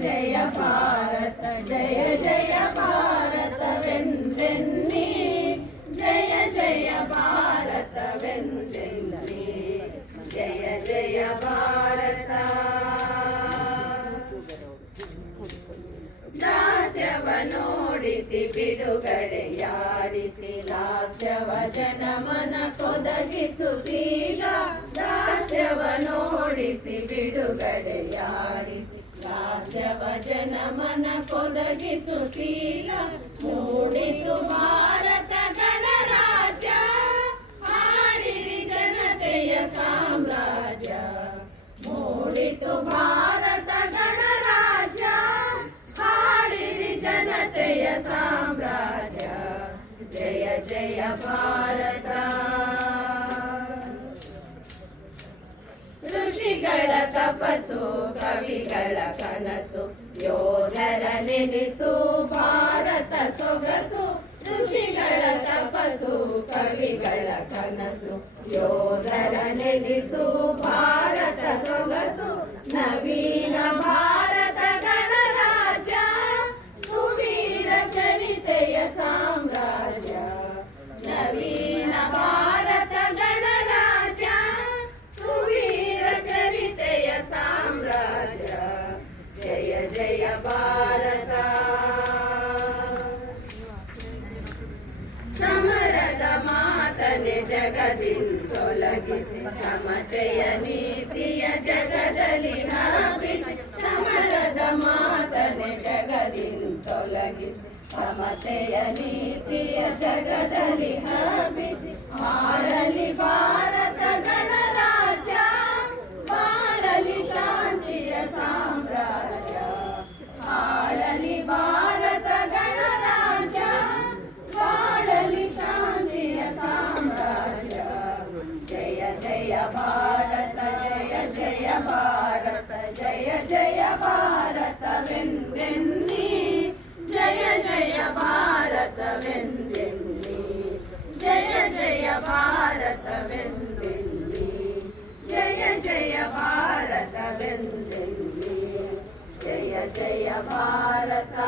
ಜಯ ಭಾರತ ಜಯ ಜಯ ಭಾರತವೆಂದೆನ್ನಿ ಜಯ ಜಯ ಭಾರತವೆಂದೆನ್ನಿ ಜಯ ಜಯ ಭಾರತ ದಾಸ್ಯವ ನೋಡಿಸಿ ಬಿಡುಗಡೆಯಾಡಿಸಿ ಲಾಸ್ಯವ ಜನಮನ ಕೊದಗಿಸುತ್ತೀಲ ದಾಸ್ಯವ ನೋಡಿಸಿ ಬಿಡುಗಡೆಯಾಡಿಸಿ ಲಾಸ್ಯವ ಜನಮನ ಕೊದಗಿಸುತ್ತೀಲ ಮೂಡಿತು ಭಾರತ ಗಣರಾಜ್ಯ ಆಡಿರಿ ಜನತೆಯ ಸಾಮ್ರಾಜ್ಯ ಮೂಡಿತು ಭಾರತ ಗಣರಾಜ್ಯ ಹಾಡಿರಿ ಜನತೆಯ ಸಾಮ್ರಾಜ್ಯ ಜಯ ಜಯ ಭಾರತ ಋಷಿಗಳ ತಪಸ್ಸು ಕವಿಗಳ ಕನಸು ಯೋಧರ ನೆನೆಸು ಭಾರತ ಸೊಗಸು ಋಷಿಗಳ ತಪಸ್ಸು ಕವಿಗಳ ಕನಸು ಯೋಧರ ನೆನೆಸು ಭಾರತ ಸೊಗಸು ನವೀನ ಭಾರತ ಗಣರಾಜ್ಯ ಸುವೀರ ಚರಿತೆಯ ಸಾಮ್ರಾಜ್ಯ ನವೀನ ಭಾರತ ಗಣರಾಜ್ಯ ಸುವೀರ ಚರಿತೆಯ ಸಾಮ್ರಾಜ್ಯ ಜಯ ಜಯ ಭಾರತ ಸಮರದ ಮಾತನೆ ಜಗದಿಂದೊಲಗಿಸಿ ಸಮತೆಯ ನೀತಿಯ ಜಗದಲ್ಲಿ ಹಬ್ಬಿಸಿ ಸಮರದ ಮಾತನೆ ಜಗದಿಂದೊಲಗಿಸಿ ಸಮತೆಯ ನೀತಿಯ ಜಗದಲ್ಲಿ ಹಬ್ಬಿಸಿ ಆಡಲಿ ಭಾರತ ಗಣರಾಜ್ಯ ಬಾಳಲಿ ಶಾಂತಿಯ ಸಾಮ್ರಾಜ್ಯ ಆಡಲಿ ಭಾರತ ಗಣರಾಜ್ಯ ಬಾಳಲಿ ಶಾಂತಿಯ ಸಾಮ್ರಾಜ್ಯ ಜಯ ಜಯ ಭಾರತ ಜಯ ಜಯ ಭಾರತ ಜಯ ಜಯ ಭಾರತವೆಂದೆನ್ನಿ ಜಯ ಜಯ ಭಾರತವೆಂದೆನ್ನಿ ಜಯ ಜಯ ಭಾರತವೆಂದೆನ್ನಿ ಜಯ ಜಯ ಭಾರತವೆಂದೆನ್ನಿ ಜಯ ಜಯ ಭಾರತ